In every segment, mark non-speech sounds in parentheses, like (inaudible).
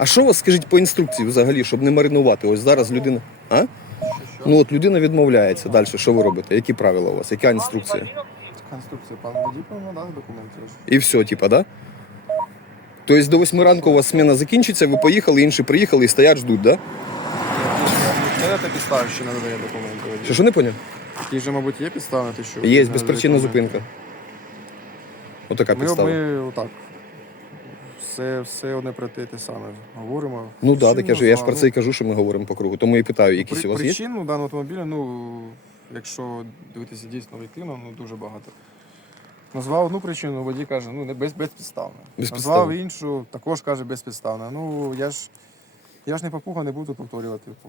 А що у вас скажіть по інструкції взагалі, щоб не маринувати? Ось зараз людина. А? Ну от людина відмовляється. Далі що ви робите? Які правила у вас? Яка інструкція? Конструкція. Пан водій документи. І все, типа, да? Тобто до 8 ранку у вас сміна закінчиться, ви поїхали, інші приїхали і стоять, ждуть, да? Не дати підстави, що не надає документи. водій. Що, що не поняв? Такі ж, мабуть, є підстави те, що... Є не безпричинна документи. зупинка. Отака Ми, підстава. ми отак. Все, все одне про те, те саме говоримо. Ну так, да, так я ж я ж про це і кажу, що ми говоримо по кругу. Тому і питаю, якісь При- у вас є? Причин у даного автомобіля, ну, якщо дивитися дійсно об'єктивно, ну дуже багато. Назвав одну причину, водій каже, ну не без, безпідставно. Безпідставно. Назвав іншу, також каже безпідставно. Ну я ж я ж не папуга, не буду повторювати. По...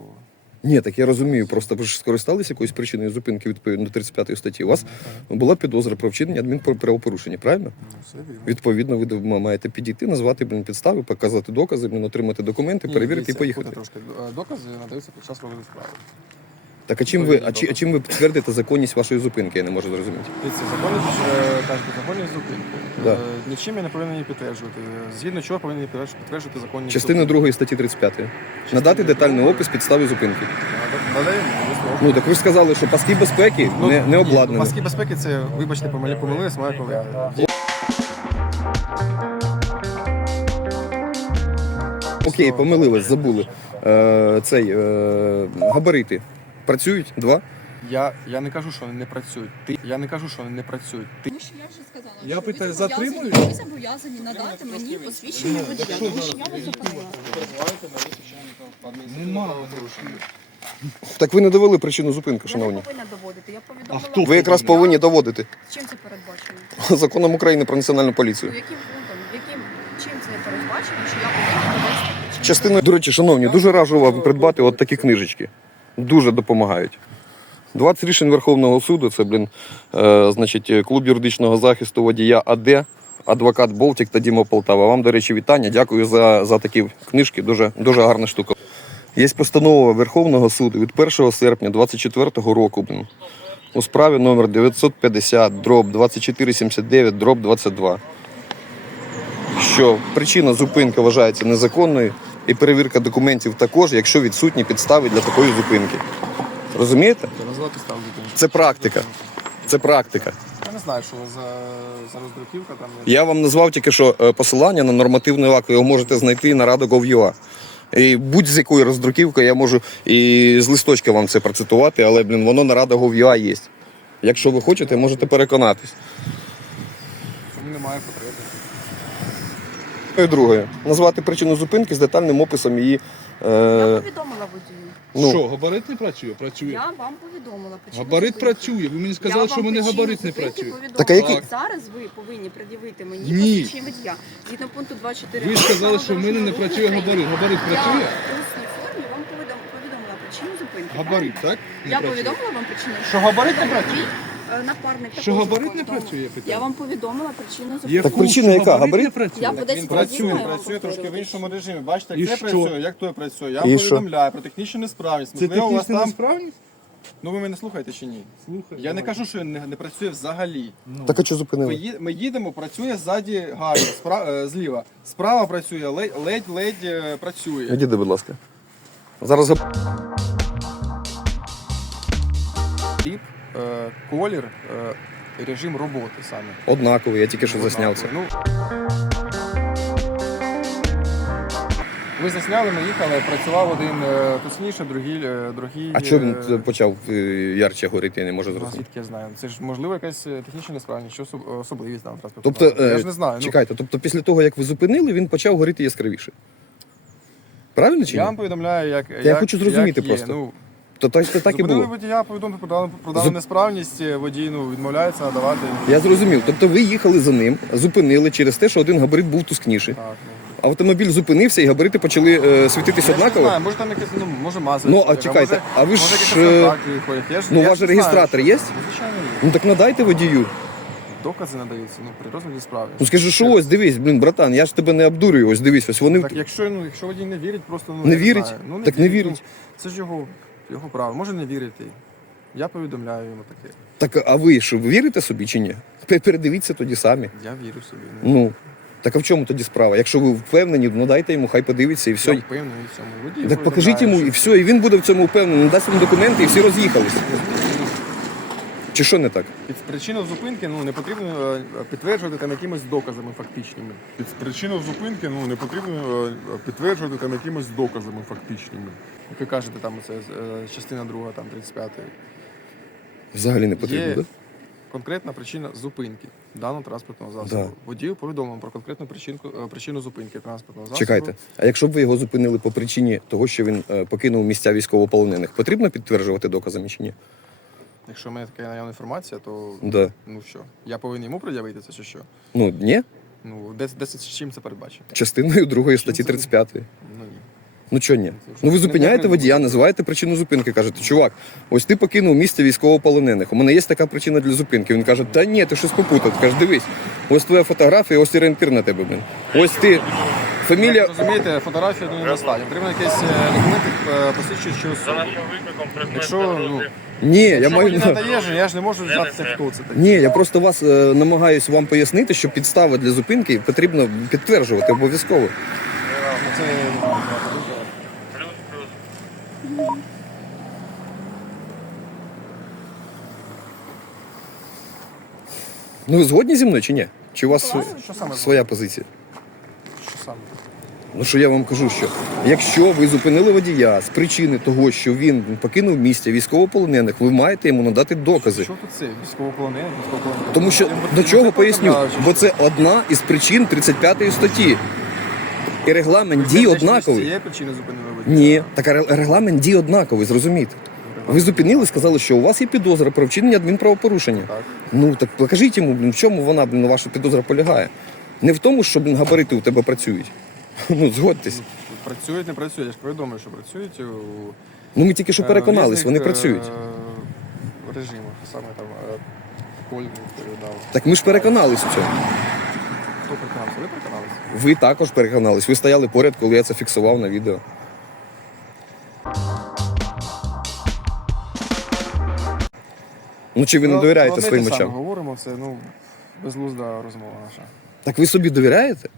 Ні, так я розумію. Просто ви ж скористалися якоюсь причиною зупинки відповідно до 35 статті. У вас була підозра про вчинення адмінправопорушення, правильно? Ну, все. Відповідно, ви маєте підійти, назвати підстави, показати докази, отримати документи, Ні, перевірити і поїхати. Трошки. Е, Докази надаються під час розгляду справи. Так а чим ви, а, чи, а чим ви підтвердите законність вашої зупинки? Я не можу зрозуміти. Дивіться, законність, е, кажете, законність зупинки. Да. Е, Нічим я не повинен її підтверджувати. Згідно чого повинен підтвердж- підтверджувати законність Частина. 2 статті 35. Надати детальний опис підстави зупинки. Е, Надаємо, звісно. Ну так ви ж сказали, що паски безпеки Ну, не, не ні, обладнані. Паски безпеки це, вибачте, помилі, помилились, моя колега. Окей, помилились, забули. Е, цей е, габарити працюють два. Я, я не кажу, що вони не працюють. Ти, я не кажу, що вони не працюють. Ти, Тому що я вже сказала, Я що питаю, ви зобов'язані- затримують? Ви зобов'язані надати мені посвідчення водія, тому що я вас зупинила. Нема. Так ви не довели причину зупинки, Я не шановні. повинна доводити, я повідомила. хто Ви якраз повинні доводити Чим це передбачено? законом України про національну Ну, поліцію. яким пунктом, яким, чим це передбачено, що я повинна довести? Частиною, до речі, шановні, дуже раджу вам придбати от такі книжечки. Дуже допомагають. 20 рішень Верховного суду це, блін, е, значить, клуб юридичного захисту водія АД, адвокат Болтік та Діма Полтава. Вам, до речі, вітання. Дякую за, за такі книжки. Дуже, дуже гарна штука. Є постанова Верховного суду від 1 серпня 2024 року, блін, у справі номер 950, дроб 2479, дроб 22 що причина зупинки вважається незаконною, і перевірка документів також, якщо відсутні підстави для такої зупинки. Розумієте? я назвав підстав зупинки. Це практика. Це практика. Я не знаю, що за, за роздруківка там. є. Я вам назвав тільки що е, посилання на нормативний акт, його можете знайти на Rado.gov.ua. І будь-з якої роздруківки я можу і з листочка вам це процитувати, але блін, воно на Rado.gov.ua є. Якщо ви хочете, можете переконатись. Тому немає потреби. І друге, назвати причину зупинки з детальним описом її. Я Е, повідомила водію. ну, Що, габарит не працює? Працює. Я вам повідомила причину Габарит зупинки. працює. Ви мені Я сказали, що в мене габарит не працює. Так, а який- Зараз ви повинні пред'явити мені Ні. посвідчення водія. Згідно пункту 24. Ви ж сказали, що в мене не працює габарит. Габарит Я працює? в усній формі вам повідом- повідомила причину зупинки. Габарит, так? Не Я працює. повідомила вам причину. Що габарит не працює? Е, Напарник Що також габарит не повідомив. працює, я? Я вам повідомила причину зупинки. Так причина яка? Габарит? не працює. Я по 10 Він працює, працює трошки в іншому режимі. Бачите, І як це що? працює, як той працює. Я І вам що? повідомляю про технічну несправність. Це Можливо, у вас технічна там. несправність? Ну ви мене слухаєте чи ні? Слухай. Я не кажу, що не, не працює взагалі. Так а що Ми, зупинили? ї- ми їдемо, працює ззаді гарно, спра, е, зліва. Справа працює, ледь- ледь-ледь е, працює. Відійди, будь ласка. Зараз габ- колір, е, режим роботи саме. однаковий, я тільки що засняв це. Ну, ви засняли, ми їхали, працював один е, тусніше, другий, е, другий. А е, він почав е, ярче горіти, я не можу зрозуміти. звідки я знаю? Це ж можливо якась е, технічна несправність, що особливість там транспорту. Тобто, я е, ж не знаю. Ну, чекайте, тобто після того, як ви зупинили, він почав горіти яскравіше. Правильно чи я ні? вам повідомляю, як. Я як, хочу зрозуміти як є. просто. Ну, То так, так і зупинили було. водія, повідомив про дану, про дану Зуп- несправність, е, водій ну, відмовляється надавати. Я зрозумів. Тобто ви їхали за ним, зупинили через те, що один габарит був тускніший. Так, ну. Автомобіль зупинився і габарити почали е, світитись Я ж не однаково. знаю, може там якесь, ну, може маса. Ну, а відсутня, чекайте, може- а ви ж, може якісь е. Я ж- ну, я ваш ж не знаю, реєстратор що- є? Ну, Звичайно, є. Ну так надайте водію. Докази надаються, ну, при розгляді справи. Ну скажи, що ось дивись, блін, братан, я ж тебе не обдурюю. Ось дивись, ось вони. Так якщо, ну, якщо водій не вірить, просто ну, Не я вірить? знаю. Ну, Так не вірить. Ну, це ж його, його право. Може не вірити. Я повідомляю йому таке. Так, а ви що, ви вірите собі чи ні? Передивіться тоді самі. Я вірю собі. Ну, Ну, Так а в чому тоді справа? Якщо ви впевнені, ну дайте йому, хай подивиться і все. Я впевнений в цьому. Водій Так покажіть йому і все, і він буде в цьому впевнений, надасть йому документи і всі роз'їхались. Чи що не так? Під причину зупинки ну, не потрібно е, підтверджувати там якимись доказами фактичними. Під причину зупинки ну, не потрібно е, підтверджувати там якимись доказами фактичними. Як ви кажете, там це е, частина друга, там 35 Взагалі не потрібно, Є так? конкретна причина зупинки даного транспортного засобу. Да. Водію повідомлено про конкретну причинку, е, причину зупинки транспортного засобу. Чекайте. А якщо б ви його зупинили по причині того, що він е, покинув місця військовополонених, потрібно підтверджувати доказами чи ні? Якщо в мене така наявна інформація, то Да. ну що, я повинен йому пред'явити це чи що? Ну ні? Ну, десь, десь чим це передбачено? Частиною другої статті Чим це? 35. Ну ні. Ну чого ні? Ну ви зупиняєте водія, називаєте причину зупинки. Кажете, чувак, ось ти покинув місце військовополонених. У мене є така причина для зупинки. Він каже, та ні, ти щось попутав. Ти кажеш, дивись, ось твоя фотографія, ось орієнтир на тебе. Блин. Ось ти. Фамілія. Як розумієте, фотографія ну, недостатньо. Потрібно якісь е, документи е, посвідчуючи особу. Якщо ну, Ні, я якщо маю. мені надає, ж, я ж не можу знатися, хто це такий. Ні, я просто вас е, намагаюсь вам пояснити, що підстави для зупинки потрібно підтверджувати обов'язково. Ну, ну, Ну ви згодні зі мною чи ні? Чи у вас Що саме своя позиція? Ну що я вам кажу, що якщо ви зупинили водія з причини того, що він покинув місце військовополонених, ви маєте йому надати докази. Що тут це? Військовополонений, військовополонений? Тому що до чого поясню? Бо це одна із причин 35 статті. І регламент дій однаковий. Є причини зупинили водія? Ні, так регламент дій однаковий, зрозумійте. Ви зупинили, сказали, що у вас є підозра про вчинення адмінправопорушення. Так. Ну так покажіть йому, блін, в чому вона, блін, ваша підозра полягає. Не в тому, що блін, габарити у тебе працюють. (laughs) Ну, згодьтесь. Працюють, не працюють. Я ж повідомив, що працюють у Ну ми тільки що е, переконались, вони е, працюють. режимах. Саме там е, Коль передав. Так ми ж переконались у цьому. Хто переконався? Ви переконалися? Ви також переконались. Ви стояли поряд, коли я це фіксував на відео. Ну чи ви не Ну, довіряєте ну, ми своїм те саме очам? говоримо, це ну, безглузда розмова наша. Так ви собі довіряєте?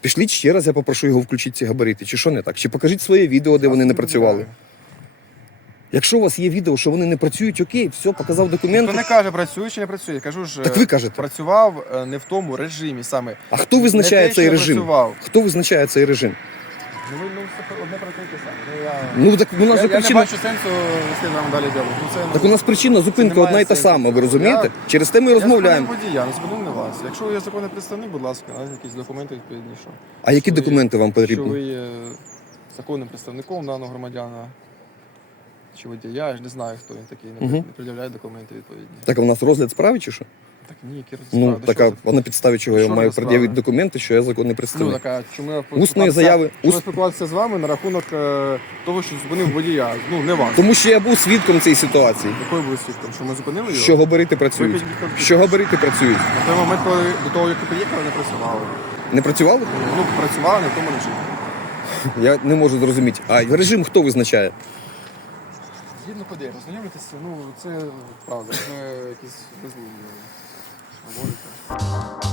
Пішліть ще раз, я попрошу його включити ці габарити. Чи що не так? Чи покажіть своє відео, де вони не працювали. Якщо у вас є відео, що вони не працюють, окей, все, показав документи. Хто не каже, працює чи не працює. Я кажу ж, Так ви кажете. працював е, не в тому режимі саме. А хто визначає Не те, цей що режим? працював. Хто визначає цей режим? Ну, ви ну, одне те саме. Ну так у нас я, же я не причина. бачу сенсу вести з далі діалог. Ну, це, Так у нас причина зупинки немає одна і та сама, ви розумієте? Я- Через те ми розмовляємо. Я зупинив водія, не зупинив не вас. Якщо є законний представник, будь ласка, надайте якісь документи відповідні. Що, А які що ви- документи вам Що потрібні? ви є законним представником даного громадяна, чи водія, я ж не знаю, хто він такий, не, Мгм. не пред'являє документи відповідні. Так а у нас розгляд справи чи що? Так ні, які розгляд Ну справи? До так чого а на підставі чого я маю пред'явити документи, що я законний Ну, представник. так, а чому я Усної заяви- чому я спілкувався з вами на рахунок е, того, що зупинив водія. Ну, не вас. Тому що я був свідком цієї ситуації. Якою були свідком? Що ми зупинили його? Що габарити працюють? Що габарити працюють? На той момент, коли до того, як ви приїхали, не працювали. Не працювали? Ну, працювали в тому режимі. (laughs) Я не можу зрозуміти. А режим хто визначає? Згідно ходить, роззнайомитися, ну це правда, це якісь Tá bom, então.